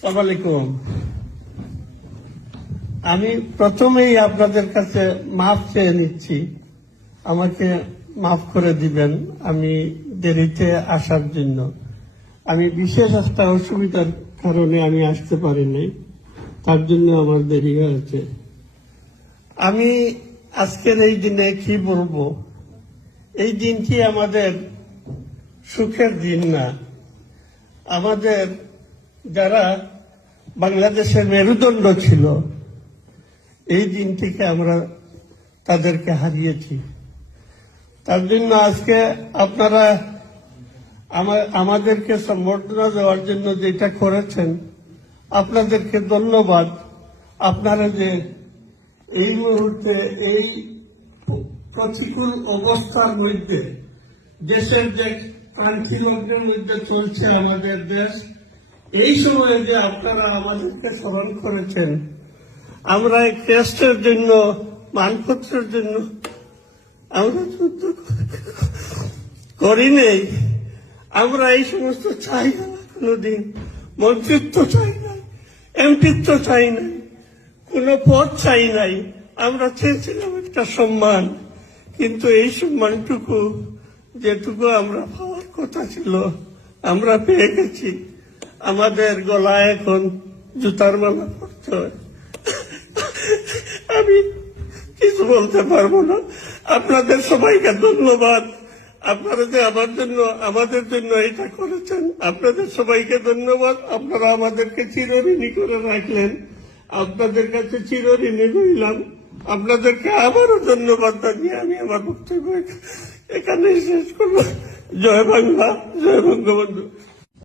আসসালামু আলাইকুম। আমি প্রথমেই আপনাদের কাছে মাফ চেয়ে নিচ্ছি, আমাকে মাফ করে দিবেন আমি দেরিতে আসার জন্য। আমি বিশেষ একটা অসুবিধার কারণে আমি আসতে পারিনি, তার জন্য আমার দেরি হয়েছে। আমি আজকের এই দিনে কি বলবো, এই দিনটি আমাদের সুখের দিন না। আমাদের যারা বাংলাদেশের মেরুদণ্ড ছিল, এই দিনটিকে আমরা তাদেরকে হারিয়েছি। তার জন্য আজকে আপনারা আমাদেরকে সম্বর্ধনা দেওয়ার জন্য যেটা করেছেন, আপনাদেরকে ধন্যবাদ। আপনারা যে এই মুহূর্তে এই প্রতিকূল অবস্থার মধ্যে, দেশের যে ক্রান্তিলগ্নের মধ্যে চলছে আমাদের দেশ, এই সময়ে যে আপনারা আমাদেরকে স্মরণ করেছেন, আমরা এই টেস্টের জন্য, মানপত্রের জন্য আমরা যুদ্ধ করি নেই। আমরা এই সমস্ত চাই না, কোনোদিন মন্ত্রিত্ব চাই নাই, এমপিত্ব চাই নাই, কোনো পদ চাই নাই। আমরা চেয়েছিলাম একটা সম্মান, কিন্তু এই সম্মানটুকু যেটুকু আমরা পাওয়ার কথা ছিল আমরা পেয়ে গেছি। আমাদের গলায় এখন জুতার মালা পড়তে হয়। আমি কিছু বলতে পারবো না। আপনাদের সবাইকে ধন্যবাদ। আপনারা যে আমাদের জন্য এটা করেছেন, আপনাদের সবাইকে ধন্যবাদ। আপনারা আমাদেরকে চিরঋণী করে রাখলেন, আপনাদের কাছে চিরঋণী রইলাম। আপনাদেরকে আবারও ধন্যবাদ জানিয়ে আমি আমার বক্তব্য এখানে শেষ করবো। জয় বাংলা, জয় বঙ্গবন্ধু।